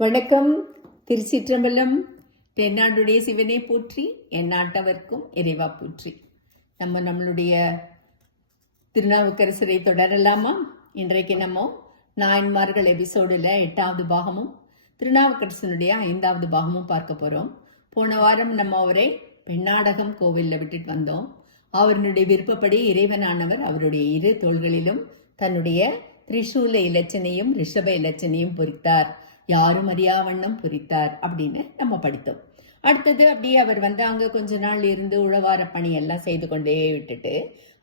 வணக்கம். திருச்சிற்றம்பலம். தென்னாடுடைய சிவனே போற்றி, எந்நாட்டவர்க்கும் இறைவா போற்றி. நம்மளுடைய திருநாவுக்கரசரை தொடரலாமா? இன்றைக்கு நம்ம நாயன்மார்கள் எபிசோடில் 8வது பாகமும் திருநாவுக்கரசனுடைய 5வது பாகமும் பார்க்க போகிறோம். போன வாரம் நம்ம அவரை பெண்ணாடகம் கோவிலில் விட்டுட்டு வந்தோம். அவருடைய விருப்பப்படி இறைவனானவர் அவருடைய இரு தோள்களிலும் தன்னுடைய திரிசூல இலச்சனையும் ரிஷப இலச்சனையும் பொறித்தார், யாரும் அறியாவண்ணம் புரித்தார் அப்படின்னு நம்ம படித்தோம். அடுத்தது அப்படியே அவர் அங்கே கொஞ்ச நாள் இருந்து உழவார பணி எல்லாம் செய்து கொண்டே விட்டுட்டு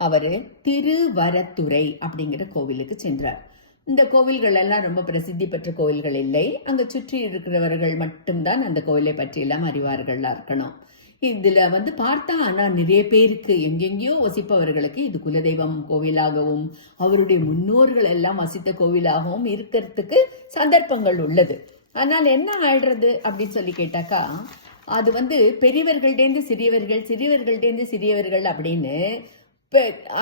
அவர் திருவரத்துறை அப்படிங்கிற கோவிலுக்கு சென்றார். இந்த கோவில்கள் எல்லாம் ரொம்ப பிரசித்தி பெற்ற கோவில்கள் இல்லை. அங்கே சுற்றி இருக்கிறவர்கள் மட்டும்தான் அந்த கோவிலை பற்றியெல்லாம் அறிவார்களா இருக்கணும். இதுல பார்த்தா ஆனா நிறைய பேருக்கு எங்கெங்கயோ வசிப்பவர்களுக்கு இது குலதெய்வம் கோவிலாகவும் அவருடைய முன்னோர்கள் எல்லாம் வசித்த கோவிலாகவும் இருக்கிறதுக்கு சந்தர்ப்பங்கள் உள்ளது. ஆனால் என்ன ஆயிடுறது அப்படின்னு சொல்லி கேட்டாக்கா, அது பெரியவர்கள்டேந்து சிறியவர்கள், சிறியவர்கள்டேந்து சிறியவர்கள் அப்படின்னு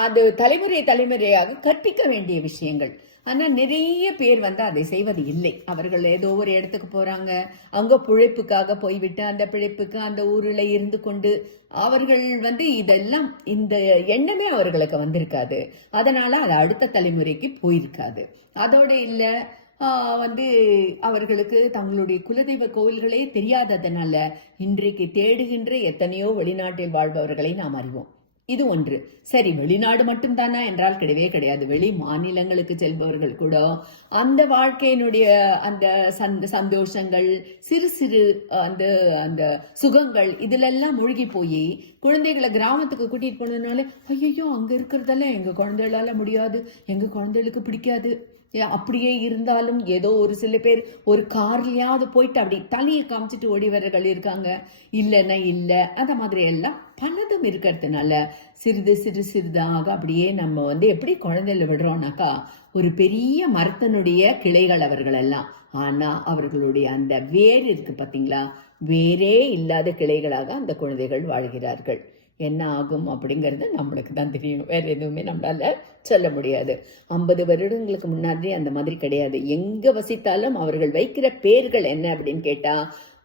அது தலைமுறையாக கற்பிக்க வேண்டிய விஷயங்கள். ஆனா நிறைய பேர் அதை செய்வது இல்லை. அவர்கள் ஏதோ ஒரு இடத்துக்கு போறாங்க, அங்க பிழைப்புக்காக போய்விட்டு அந்த பிழைப்புக்கு அந்த ஊர்ல இருந்து கொண்டு அவர்கள் இதெல்லாம் இந்த எண்ணமே அவர்களுக்கு வந்திருக்காது. அதனால அது அடுத்த தலைமுறைக்கு போயிருக்காது. அதோட இல்ல அவர்களுக்கு தங்களுடைய குலதெய்வ கோவில்களே தெரியாததுனால இன்றைக்கு தேடுகின்ற எத்தனையோ வெளிநாட்டில் வாழ்பவர்களை நாம் அறிவோம். இது ஒன்று. சரி, வெளிநாடு மட்டும்தானா என்றால் கிடையவே கிடையாது. வெளி மாநிலங்களுக்கு செல்பவர்கள் கூட அந்த வாழ்க்கையினுடைய அந்த சந்தோஷங்கள், சிறு சிறு அந்த அந்த சுகங்கள் இதிலெல்லாம் மூழ்கி போய் குழந்தைகளை கிராமத்துக்கு கூட்டிட்டு போனதுனால ஐயோ அங்க இருக்கிறதெல்லாம் எங்க குழந்தைகளால முடியாது, எங்க குழந்தைகளுக்கு பிடிக்காது. அப்படியே இருந்தாலும் ஏதோ ஒரு சில பேர் ஒரு கார்லயாவது போயிட்டு அப்படி தலையை காமிச்சிட்டு ஓடிவர்கள் இருக்காங்க. இல்லைன்னா இல்லை, அந்த மாதிரி எல்லாம் பலதும் இருக்கிறதுனால சிறிதாக அப்படியே நம்ம எப்படி குழந்தைல விடுறோம்னாக்கா ஒரு பெரிய மரத்தினுடைய கிளைகள் அவர்கள் எல்லாம். ஆனா அவர்களுடைய அந்த வேர் இருக்கு பாத்தீங்களா, வேரே இல்லாத கிளைகளாக அந்த குழந்தைகள் வாழ்கிறார்கள். என்ன ஆகும் அப்படிங்கிறது நம்மளுக்கு தான் தெரியும். வேற எதுவுமே நம்மளால சொல்ல முடியாது. 50 வருடங்களுக்கு முன்னாடி அந்த மாதிரி கிடையாது. எங்க வசித்தாலும் அவர்கள் வைக்கிற பெயர்கள் என்ன அப்படின்னு கேட்டா,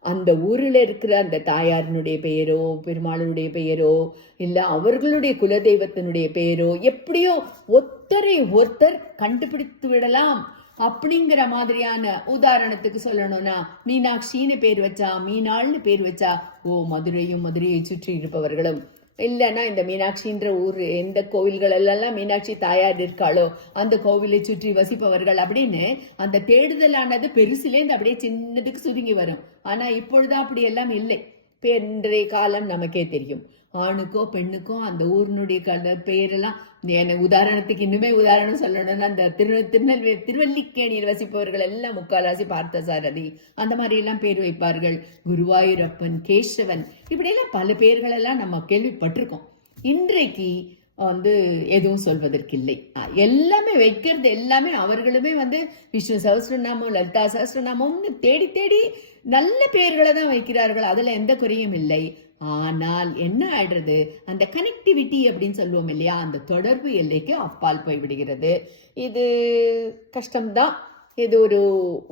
அந்த ஊரில் இருக்கிற அந்த தாயாரினுடைய பெயரோ, பெருமாளுடைய பெயரோ, இல்ல அவர்களுடைய குலதெய்வத்தினுடைய பெயரோ, எப்படியோ ஒருத்தர் கண்டுபிடித்து விடலாம் அப்படிங்கிற மாதிரியான. உதாரணத்துக்கு சொல்லணும்னா, மீனாட்சின்னு பேர் வச்சா, மீனாள்னு பேர் வச்சா, மதுரையை சுற்றி இருப்பவர்களும், இல்லைன்னா இந்த மீனாட்சின்ற ஊர் எந்த கோவில்கள் எல்லாம் மீனாட்சி தாயார் இருக்காளோ அந்த கோவிலை சுற்றி வசிப்பவர்கள் அப்படின்னு அந்த தேடுதலானது பெருசுலேருந்து அப்படியே சின்னதுக்கு சுருங்கி வரும். ஆனா இப்பொழுது அப்படி எல்லாம் இல்லை. இன்றைய காலம் நமக்கே தெரியும். ஆணுக்கோ பெண்ணுக்கோ அந்த ஊரினுடைய பெயரெல்லாம், உதாரணத்துக்கு இன்னுமே உதாரணம் சொல்லணும்னா அந்த திருவல்லிக்கேணியில் வசிப்பவர்கள் எல்லாம் முக்கால்வாசி பார்த்தசாரதி அந்த மாதிரி எல்லாம் பேர் வைப்பார்கள். குருவாயூரப்பன், கேசவன், இப்படி எல்லாம் பல பேர்கள் எல்லாம் நம்ம கேள்விப்பட்டிருக்கோம். இன்றைக்கு எதுவும் சொல்வதற்கு இல்லை. எல்லாமே வைக்கிறது எல்லாமே அவர்களுமே விஷ்ணு சஹஸ்ரநாமம், லலிதா சஹஸ்ரநாமம்னு தேடி நல்ல பெயர்களை தான் வைக்கிறார்கள். அதுல எந்த குறையும் இல்லை. ஆனால் என்ன ஆயிடுறது, அந்த கனெக்டிவிட்டி அப்படின்னு சொல்லுவோம் இல்லையா, அந்த தொடர்பு எல்லைக்கு அப்பால் போய்விடுகிறது. இது கஷ்டம்தான். இது ஒரு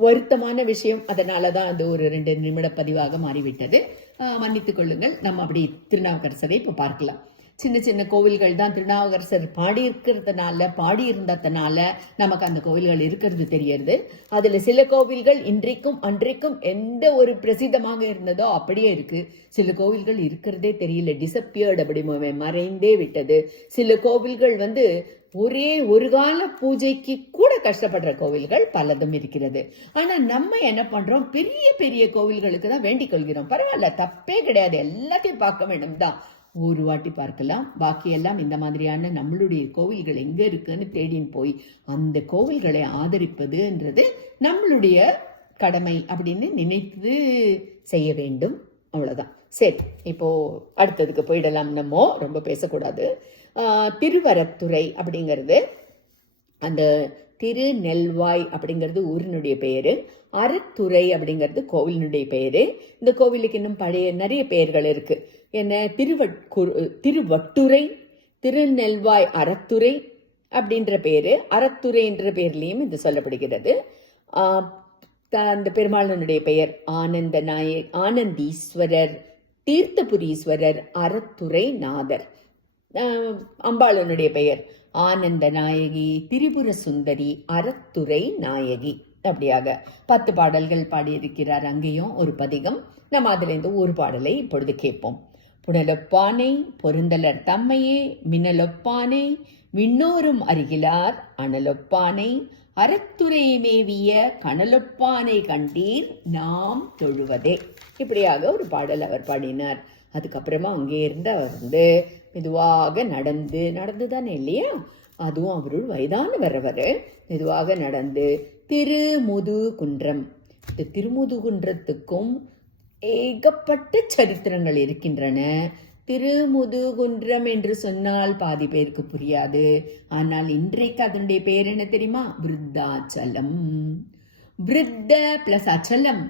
வருத்தமான விஷயம். அதனாலதான் அது ஒரு 2 நிமிட பதிவாக மாறிவிட்டது. மன்னித்துக் கொள்ளுங்கள். நம்ம அப்படி திருநாவுக்கரசரை இப்ப பார்க்கலாம். சின்ன சின்ன கோவில்கள் தான் திருநாவுக்கரசர் பாடியிருந்ததுனால நமக்கு அந்த கோவில்கள் இருக்கிறது தெரியறது. அதுல சில கோவில்கள் இன்றைக்கும் அன்றைக்கும் எந்த ஒரு பிரசித்தமாக இருந்ததோ அப்படியே இருக்கு. சில கோவில்கள் இருக்கிறதே தெரியல, டிசப்பியர்டு, அப்படி மறைந்தே விட்டது. சில கோவில்கள் ஒரே ஒரு கால பூஜைக்கு கூட கஷ்டப்படுற கோவில்கள் பலதும் இருக்கிறது. ஆனா நம்ம என்ன பண்றோம், பெரிய பெரிய கோவில்களுக்கு தான் வேண்டிக் கொள்கிறோம். பரவாயில்ல, தப்பே கிடையாது, எல்லாத்தையும் பார்க்க வேண்டும் தான். ஒரு வாட்டி பார்க்கலாம், பாக்கி எல்லாம் இந்த மாதிரியான நம்மளுடைய கோவில்கள் எங்க இருக்குன்னு தேடின்னு போய் அந்த கோவில்களை ஆதரிப்பதுன்றது நம்மளுடைய கடமை அப்படின்னு நினைத்து செய்ய வேண்டும். அவ்வளவுதான். சரி, இப்போ அடுத்ததுக்கு போயிடலாம். நம்ம ரொம்ப பேசக்கூடாது. திருவரத்துறை அப்படிங்கிறது, அந்த திருநெல்வாய் அப்படிங்கிறது ஊரினுடைய பெயரு, அறத்துறை அப்படிங்கிறது கோவிலினுடைய பெயரு. இந்த கோவிலுக்கு இன்னும் பழைய நிறைய பெயர்கள் இருக்கு. என்ன, திருவட்டுரை, திருநெல்வாய் அப்படின்ற பேரு, அறத்துறை என்ற பேர்லயும் இது சொல்லப்படுகிறது. அந்த பெருமாளனுடைய பெயர் ஆனந்தீஸ்வரர், தீர்த்தபுரீஸ்வரர், அறத்துறை நாதர். அம்பாளனுடைய பெயர் ஆனந்த நாயகி, திரிபுர சுந்தரி, அறத்துறை நாயகி. அப்படியாக 10 பாடல்கள் பாடியிருக்கிறார். அங்கேயும் ஒரு பதிகம். நம்ம அதிலிருந்து ஒரு பாடலை இப்பொழுது கேட்போம். புனலொப்பானை பொருந்தலர் தம்மையே, மின்னலொப்பானை விண்ணோரும் அருகிலார், அனலொப்பானை அறத்துறை மேவிய கனலொப்பானை கண்டீர் நாம் தொழுவதே. இப்படியாக ஒரு பாடல் அவர் பாடினார். அதுக்கப்புறமா அங்கே இருந்து அவர் மெதுவாக நடந்து தானே இல்லையா, அதுவும் அவருள் வயதானவர். அவர் மெதுவாக நடந்து திருமுதுகுன்றம், இந்த திருமுதுகுன்றத்துக்கும் ஏகப்பட்ட சரித்திரங்கள் இருக்கின்றன. திருமுதுகுன்றம் என்று சொன்னால் பாதி பேருக்கு புரியாது. ஆனால் இன்றைக்கு அதனுடைய பெயர் என்ன தெரியுமா? விருத்தாச்சலம். விருத்த பிளஸ் அச்சலம்.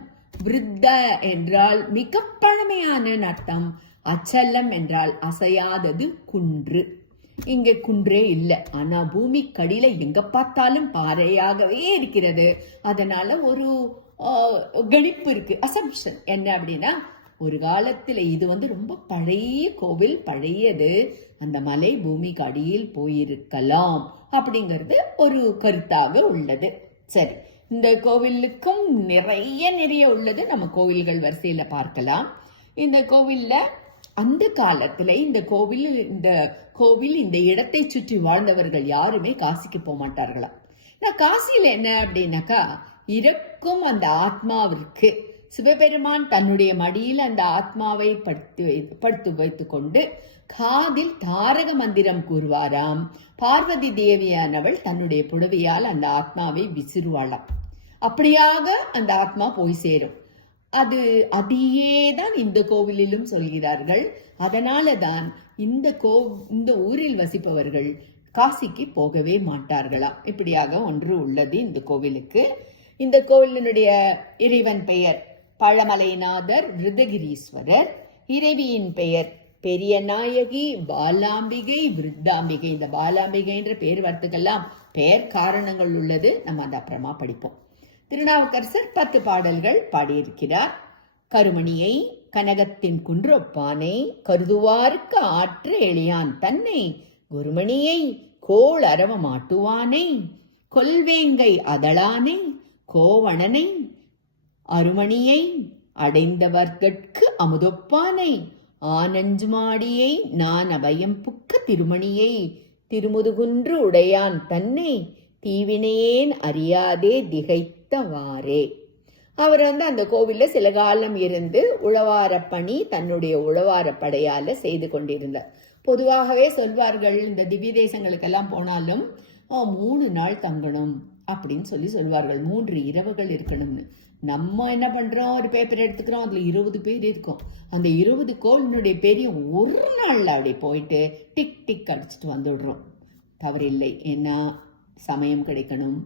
விருத்த என்றால் மிக பழமையான அர்த்தம். அச்சலம் என்றால் அசையாதது, குன்று. இங்கே குன்றே இல்லை, ஆனா பூமி கடியில எங்க பார்த்தாலும் பாறையாகவே இருக்கிறது. அதனால ஒரு கணிப்பு இருக்கு, அசம்ஷன் என்ன அப்படின்னா, ஒரு காலத்துல இது ரொம்ப பழைய கோவில், பழையது, அந்த மலை பூமிக்கு அடியில் போயிருக்கலாம் அப்படிங்கிறது ஒரு கருத்தாக உள்ளது. சரி, இந்த கோவிலுக்கும் நிறைய உள்ளது. நம்ம கோவில்கள் வரிசையில பார்க்கலாம். இந்த கோவில்ல அந்த காலத்துல இந்த கோவில் இந்த இடத்தை சுற்றி வாழ்ந்தவர்கள் யாருமே காசிக்கு போக மாட்டார்களாம். காசியில என்ன அப்படின்னாக்கா, இறக்கும் அந்த ஆத்மாவிற்கு சிவபெருமான் தன்னுடைய மடியில் அந்த ஆத்மாவை படுத்து வைத்துக் கொண்டு காதில் தாரக மந்திரம் கூறுவாராம். பார்வதி தேவியானவள் தன்னுடைய புடவையால் அந்த ஆத்மாவை விசிறுவாளாம். அப்படியாக அந்த ஆத்மா போய் சேரும். அதையேதான் இந்த கோவிலிலும் சொல்கிறார்கள். அதனால தான் இந்த ஊரில் வசிப்பவர்கள் காசிக்கு போகவே மாட்டார்களாம். இப்படியாக ஒன்று உள்ளது இந்த கோவிலுக்கு. இந்த கோவிலினுடைய இறைவன் பெயர் பழமலைநாதர் விருதகிரீஸ்வரர். இறைவியின் பெயர் பெரிய நாயகி, பாலாம்பிகை, விருத்தாம்பிகை. இந்த பாலாம்பிகை என்ற பெயர் வரத்துக்கெல்லாம் பெயர் காரணங்கள் உள்ளது. நம்ம அதை அப்புறமா படிப்போம். திருநாவுக்கரசர் 10 பாடல்கள் பாடியிருக்கிறார். கருமணியை கனகத்தின் குன்றொப்பானை, கருதுவாருக்கு ஆற்ற எளியான் தன்னை, குருமணியை கோள் அரவ மாட்டுவானை, கொல்வேங்கை அதளானை, கோவணனை, அருமணியை அடைந்தவர்கட்கு அமுதொப்பானை, ஆனஞ்சு மாடியை நான் அபயம் புக்க திருமணியை, திருமுதுகுன்று உடையான் தன்னை, தீவினையேன் அறியாதே திகைத்தவாறே. அவர் அந்த கோவில்ல சில காலம் இருந்து உழவார பணி தன்னுடைய உழவார படையால செய்து கொண்டிருந்தார். பொதுவாகவே சொல்வார்கள், இந்த திவ்ய தேசங்களுக்கெல்லாம் போனாலும் 3 நாள் தங்கணும் அப்படின்னு சொல்வார்கள். 3 இரவுகள் இருக்கணும்னு. நம்ம என்ன பண்றோம், ஒரு பேப்பர் எடுத்துக்கிறோம், அதுல 20 பேர் இருக்கும். அந்த 20 கோவிலினுடைய பேரையும் ஒரு நாள்ல அப்படி போயிட்டு டிக் டிக் அடிச்சுட்டு வந்துடுறோம். தவறில்லை. ஏன்னா சமயம் கிடைக்கணும்,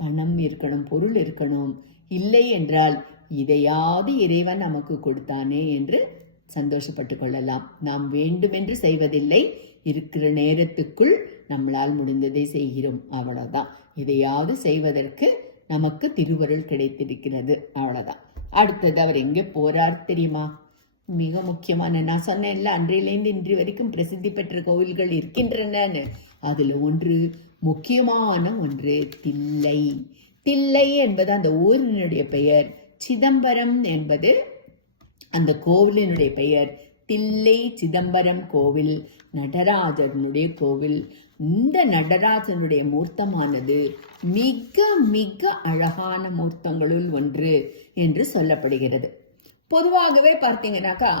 பணம் இருக்கணும், பொருள் இருக்கணும். இல்லை என்றால் இதையாவது இறைவன் நமக்கு கொடுத்தானே என்று சந்தோஷப்பட்டு கொள்ளலாம். நாம் வேண்டுமென்று செய்வதில்லை, இருக்கிற நேரத்துக்குள் நம்மளால் முடிந்ததை செய்கிறோம், அவ்வளவுதான். இதையாவது செய்வதற்கு நமக்கு திருவருள் கிடைத்திருக்கிறது, அவ்வளவுதான். அடுத்தது அவர் எங்க போறார் தெரியுமா? மிக முக்கியமான, நான் சொன்னேன்ல அன்றையிலேருந்து இன்று வரைக்கும் பிரசித்தி பெற்ற கோவில்கள் இருக்கின்றன. அதுல ஒன்று, முக்கியமான ஒன்று, தில்லை. தில்லை என்பது அந்த ஊரினுடைய பெயர். சிதம்பரம் என்பது அந்த கோவிலினுடைய பெயர். தில்லை சிதம்பரம் கோவில் நடராஜனுடைய கோவில். இந்த நடராஜனுடைய மூர்த்தமானது மிக மிக அழகான மூர்த்தங்களுள் ஒன்று என்று சொல்லப்படுகிறது. பொதுவாகவே பார்த்தீங்கன்னாக்கா,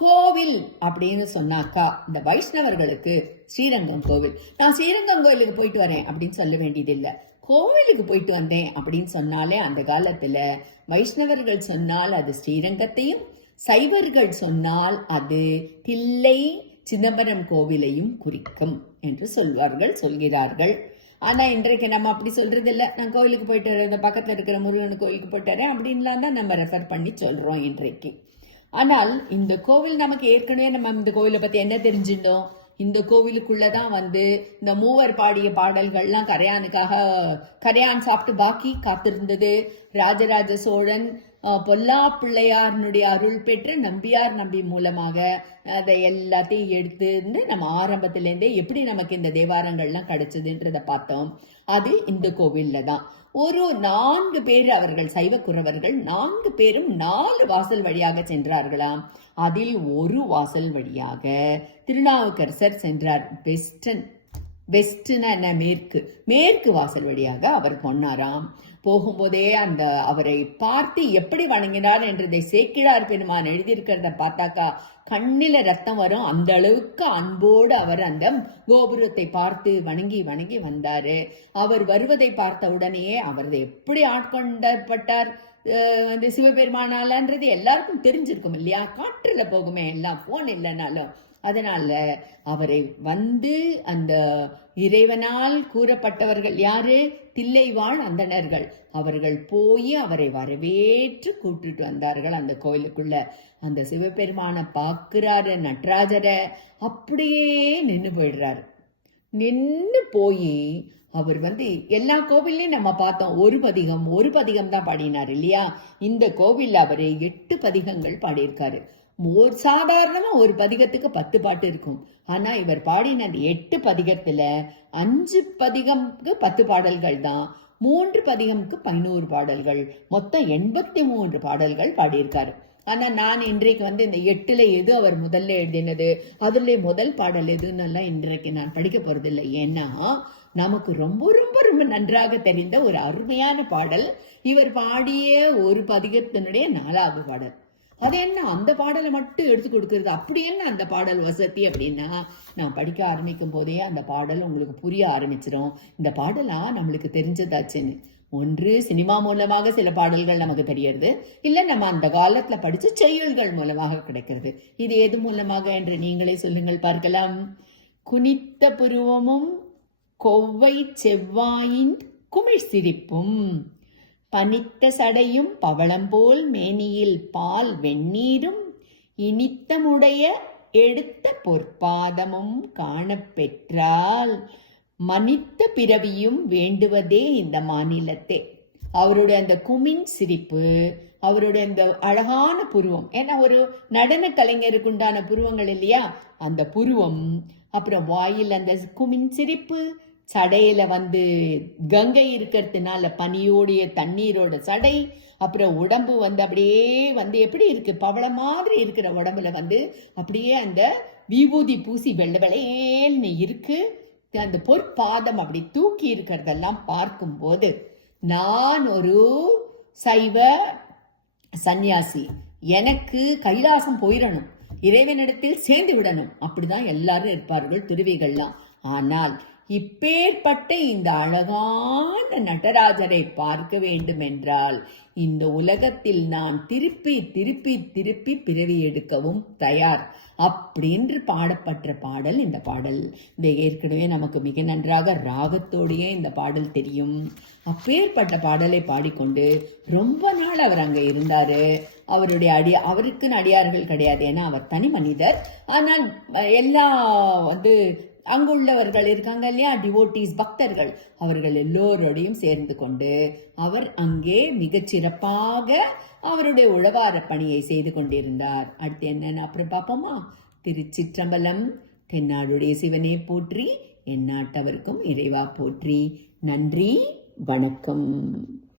கோவில் அப்படின்னு சொன்னாக்கா இந்த வைஷ்ணவர்களுக்கு ஸ்ரீரங்கம் கோவில். நான் ஸ்ரீரங்கம் கோவிலுக்கு போயிட்டு வரேன் அப்படின்னு சொல்ல வேண்டியதில்லை. கோவிலுக்கு போயிட்டு வந்தேன் அப்படின்னு சொன்னாலே அந்த காலத்துல வைஷ்ணவர்கள் சொன்னால் அது ஸ்ரீரங்கத்தையும், சைவர்கள் சொன்னால் அது தில்லை சிதம்பரம் கோவிலையும் குறிக்கும் என்று சொல்கிறார்கள். ஆனா இன்றைக்கு நம்ம அப்படி சொல்றது இல்லை. நான் கோவிலுக்கு போயிட்டு வரேன், இந்த பக்கத்துல இருக்கிற முருகன் கோவிலுக்கு போயிட்டு வரேன் அப்படின்லாம் தான் நம்ம ரெஃபர் பண்ணி சொல்றோம் இன்றைக்கு. ஆனால் இந்த கோவில் நமக்கு ஏற்கனவே நம்ம இந்த கோவிலை பத்தி என்ன தெரிஞ்சிருந்தோம்? இந்த கோவிலுக்குள்ளதான் இந்த மூவர் பாடிய பாடல்கள்லாம் கரையான் சாப்பிட்டு பாக்கி காத்திருந்தது. ராஜராஜ சோழன் பொல்லா பிள்ளையாரனுடைய அருள் பெற்ற நம்பியார் நம்பி மூலமாக அதை எல்லாத்தையும் எடுத்து நம்ம ஆரம்பத்திலேருந்தே எப்படி நமக்கு இந்த தேவாரங்கள்லாம் கிடைச்சதுன்றத பார்த்தோம். அது இந்த கோவில்ல தான். ஒரு 4 பேர் அவர்கள் சைவ குறவர்கள் 4 பேரும் 4 வாசல் வழியாக சென்றார்களாம். அதில் ஒரு வாசல் வழியாக திருநாவுக்கரசர் சென்றார். வெஸ்ட்னா என்ன, மேற்கு வாசல் வழியாக அவர் போனாராம். போகும்போதே அவரை பார்த்து எப்படி வணங்கினார் என்றதை சேக்கிழார் பெருமான் எழுதியிருக்கிறத பார்த்தாக்கா கண்ணில ரத்தம் வரும். அந்த அளவுக்கு அன்போடு அவர் அந்த கோபுரத்தை பார்த்து வணங்கி வணங்கி வந்தாரு. அவர் வருவதை பார்த்த உடனேயே அவர் எப்படி ஆட்கொண்டப்பட்டார் சிவபெருமானாலன்றது எல்லாருக்கும் தெரிஞ்சிருக்கும் இல்லையா? காற்றுல போகுமே எல்லாம், போன் இல்லைனாலும். அதனால அவரை அந்த இறைவனால் கூறப்பட்டவர்கள் யாரு? தில்லைவாழ் அந்தணர்கள். அவர்கள் போய் அவரை வரவேற்று கூட்டிட்டு வந்தார்கள் அந்த கோயிலுக்குள்ள. அந்த சிவபெருமான பார்க்கிறாரு நடராஜரை, அப்படியே நின்று போயிடுறாரு. நின்று போய் அவர் எல்லா கோவில்லையும் நம்ம பார்த்தோம் ஒரு பதிகம் தான் பாடினார் இல்லையா? இந்த கோவில்ல அவரு 8 பதிகங்கள் பாடியிருக்காரு. சாதாரணமா ஒரு பதிகத்துக்கு 10 பாட்டு இருக்கும். ஆனா இவர் பாடின அந்த 8 பதிகத்துல 5 பதிகம்க்கு 10 பாடல்கள் தான், 3 பதிகம்க்கு 11 பாடல்கள், மொத்தம் 83 பாடல்கள் பாடியிருக்காரு. ஆனா நான் இன்றைக்கு இந்த 8ல எது அவர் முதல்ல எழுதினது, அதுல முதல் பாடல் எதுன்னு இன்றைக்கு நான் படிக்க போறதில்லை. ஏன்னா நமக்கு ரொம்ப ரொம்ப ரொம்ப நன்றாக தெரிந்த ஒரு அருமையான பாடல், இவர் பாடிய ஒரு பதிகத்தினுடைய 4வது பாடல். அது என்ன, அந்த பாடலை மட்டும் எடுத்து கொடுக்கறது, அப்படி என்ன அந்த பாடல் வசதி அப்படின்னா, நான் படிக்க ஆரம்பிக்கும் போதே அந்த பாடல் உங்களுக்கு புரிய ஆரம்பிச்சிடும். இந்த பாடலா நம்மளுக்கு தெரிஞ்சதாச்சுன்னு. ஒன்று சினிமா மூலமாக சில பாடல்கள் நமக்கு தெரியறது, இல்ல நம்ம அந்த காலத்துல படிச்ச செய்யுள்கள் மூலமாக கிடைக்கிறது. இது எது மூலமாக என்று நீங்களே சொல்லுங்கள் பார்க்கலாம். குனித்த புருவமும் கொவ்வை செவ்வாயின் குமிழ் சிரிப்பும், பனித்த சடையும் பவளம்போல் மேனியில் பால் வெந்நீரும், இனித்தமுடைய எடுத்த பொற்பாதமும் காணப்பெற்றால் மனித்த பிறவியும் வேண்டுவதே இந்த மாநிலத்தே. அவருடைய அந்த குமின் சிரிப்பு, அவருடைய அந்த அழகான புருவம், ஏன்னா ஒரு நடன கலைஞருக்கு உண்டான புருவங்கள் இல்லையா, அந்த புருவம், அப்புறம் வாயில் அந்த குமின் சிரிப்பு, சடையில கங்கை இருக்கிறதுனால பனியோடைய தண்ணீரோட சடை, அப்புறம் உடம்பு அப்படியே எப்படி இருக்கு, பவள மாதிரி இருக்கிற உடம்புல அப்படியே அந்த விபூதி பூசி வெள்ளை வெள்ளையேன்னு இருக்கு. அந்த பொற்பாதம் அப்படி தூக்கி இருக்கிறதெல்லாம் பார்க்கும்போது, நான் ஒரு சைவ சந்நியாசி, எனக்கு கைலாசம் போயிடணும், இறைவனிடத்தில் சேர்ந்து விடணும், அப்படிதான் எல்லாரும் இருப்பார்கள் துருவிகள்லாம். ஆனால் இப்பேற்பட்ட இந்த அழகான நடராஜரை பார்க்க வேண்டும் என்றால் இந்த உலகத்தில் நான் திருப்பி திருப்பி திருப்பி பிறவி எடுக்கவும் தயார் அப்படின்னு பாடப்பட்ட பாடல் இந்த பாடல். இந்த ஏற்கனவே நமக்கு மிக நன்றாக ராகத்தோடையே இந்த பாடல் தெரியும். அப்பேற்பட்ட பாடலை பாடிக்கொண்டு ரொம்ப நாள் அவர் அங்க இருந்தாரு. அவருக்குன்னு அடியார்கள் கிடையாது, ஏன்னா அவர் தனி மனிதர். ஆனால் எல்லா அங்குள்ளவர்கள் இருக்காங்க இல்லையா, டிவோட்டீஸ், பக்தர்கள், அவர்கள் எல்லோரோடையும் சேர்ந்து கொண்டு அவர் அங்கே மிகச் சிறப்பாக அவருடைய உழவார பணியை செய்து கொண்டிருந்தார். அடுத்து என்னன்னு அப்புறம் பார்ப்போமா. திருச்சிற்றம்பலம். தென்னாடுடைய சிவனே போற்றி, எந்நாட்டவர்க்கும் இறைவா போற்றி. நன்றி, வணக்கம்.